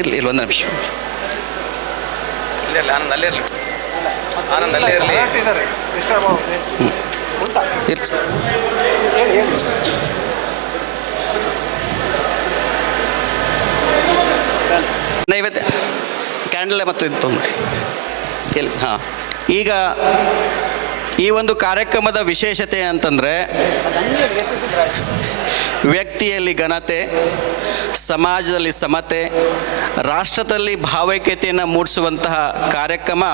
ಇರಲಿ ಇಲ್ಲ ಒಂದು ನಿಮಿಷ. ಆನಂದ್ ಅಲ್ಲೇ ಇರಲಿ. ಆನಂದ್ ಅಲ್ಲೇ ಇರಲಿ. ಸರ್. ನೈವೇದ್ಯ ಕ್ಯಾಂಡಲ್ ಮತ್ತು ಇದು ತೊಗೊಂಡ್ರಿ ಎಲ್ಲಿ? ಹಾಂ. ಈಗ ಈ ಒಂದು ಕಾರ್ಯಕ್ರಮದ ವಿಶೇಷತೆ ಅಂತಂದರೆ ವ್ಯಕ್ತಿಯಲ್ಲಿ ಘನತೆ, ಸಮಾಜದಲ್ಲಿ ಸಮತೆ, ರಾಷ್ಟ್ರದಲ್ಲಿ ಭಾವೈಕ್ಯತೆಯನ್ನು ಮೂಡಿಸುವಂತಹ ಕಾರ್ಯಕ್ರಮ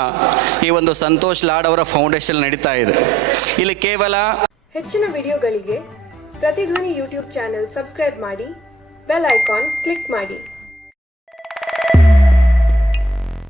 ಈ ಒಂದು ಸಂತೋಷ್ ಲಾಡ್ ಅವರ ಫೌಂಡೇಶನ್ ನಡೀತಾ ಇದೆ. ಇಲ್ಲಿ ಕೇವಲ ಹೆಚ್ಚಿನ ವಿಡಿಯೋಗಳಿಗೆ ಪ್ರತಿಧ್ವನಿ ಯೂಟ್ಯೂಬ್ ಚಾನೆಲ್ ಸಬ್ಸ್ಕ್ರೈಬ್ ಮಾಡಿ, ಬೆಲ್ ಐಕಾನ್ ಕ್ಲಿಕ್ ಮಾಡಿ.